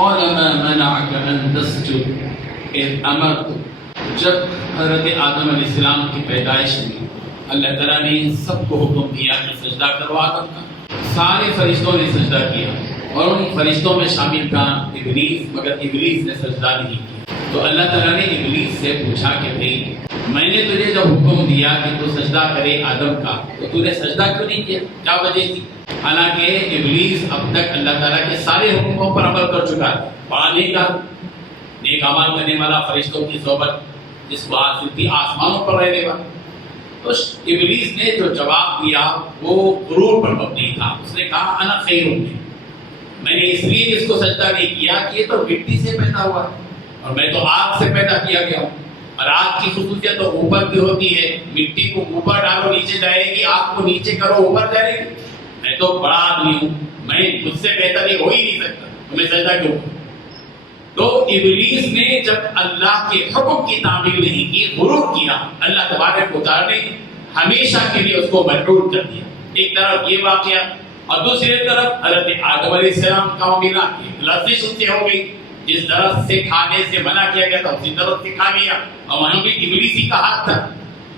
قال ما منعك ان تسجد اذ امرت. جب حضرت آدم علیہ السلام کی پیدائش ہوئی اللہ تعالیٰ نے سب کو حکم دیا کہ سجدہ کرو آدم کا. سارے فرشتوں نے سجدہ کیا اور ان فرشتوں میں شامل تھا ابلیس، مگر ابلیس نے سجدہ نہیں کیا. تو اللہ تعالیٰ نے ابلیس سے پوچھا کہ بھئی میں نے تجھے جب حکم دیا کہ تو سجدہ کرے آدم کا تو تو نے سجدہ کیوں نہیں کیا؟ کیا وجہ تھی؟ حالانکہ ابلیس اب تک اللہ تعالیٰ کے سارے حکموں پر عمل کر چکا ہے. پڑھانے کا، نیک اعمال کرنے والا، فرشتوں کی صحبت جس کو حاصل تھی، آسمانوں پر رہنے والا. تو ابلیس نے جو جواب دیا وہ غرور پر مبنی تھا. اس نے کہا انا خیر ہوں، میں نے اس لیے اس کو سجدہ نہیں کیا کہ یہ تو مٹی سے پیدا ہوا ہے اور میں تو آگ سے پیدا کیا گیا ہوں. اور آگ کی خصوصیت تو اوپر کی ہوتی ہے، مٹی کو اوپر ڈالو نیچے جائے گی، آگ کو نیچے کرو اوپر جائے گی. میں تو بڑا آدمی ہوں، میں مجھ سے بہتر یہ ہو ہی نہیں سکتا، تو میں سجدہ کیوں کروں؟ تو ابلیس نے جب اللہ کے حکم کی تعمیل نہیں کی، غرور کیا، اللہ تبارک و تعالیٰ نے ہمیشہ کے لیے اس کو ملعون کر دیا. ایک طرف یہ واقعہ اور دوسری طرف حضرت آدم علیہ السلام کا معاملہ، لفظ ان سے ہو گئی. جس درخت سے کھانے سے منع کیا گیا تھا اسی درخت سے کھا لیا اور وہاں بھی ابلیسی کا حق تھا.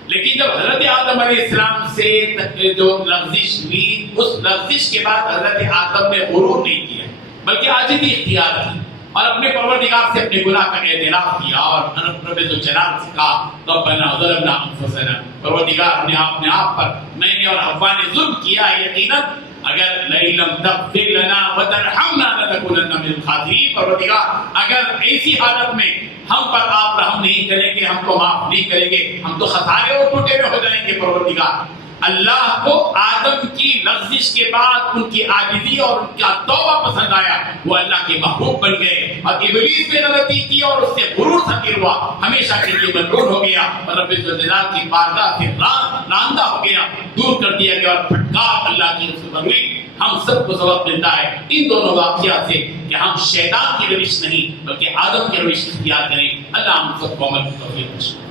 لیکن جب حضرت آدم علیہ السلام سے جو لفظش ہوئی، اس لفظش کے بعد حضرت آدم نے غرور نہیں کیا بلکہ عاجزی اختیار کی اور اپنے پروردگار سے اپنے گناہ کا اعتراف کیا اور رب الجلال سے کہا ربنا ظلمنا انفسنا، پروردگار ہم نے اپنے آپ پر، میں نے اور حوا نے ظلم کیا ہے. یقیناً اگر لئن لم تغفر لنا وترحمنا لنکونن من الخاسرین، پروردگار اگر ایسی حالت میں ہم پر آپ رحم نہیں کریں گے، ہم کو معاف نہیں کریں گے، ہم تو خسارے اور ٹوٹے ہوئے ہو جائیں گے. پروردگار اللہ کو آدم کی لفظش کے بعد ان کی عاجزی اور ان کا توبہ پسند آیا، وہ اللہ کے محبوب بن گئے. اور ابلیس نے غلطی کی اور اس سے غرور ثقیل ہوا، ہمیشہ کے لیے ملعون ہو گیا اور رب الجلال کی بارگاہ سے راندہ ہو گیا، دور کر دیا گیا اور پھٹکار اللہ کی اس پر ہوئی. ہم سب کو سبق ملتا ہے ان دونوں واقعات سے کہ ہم شیطان کی روش نہیں بلکہ آدم کی روش اختیار کریں. اللہ ہم سب کو عمل کی توفیق بخشے.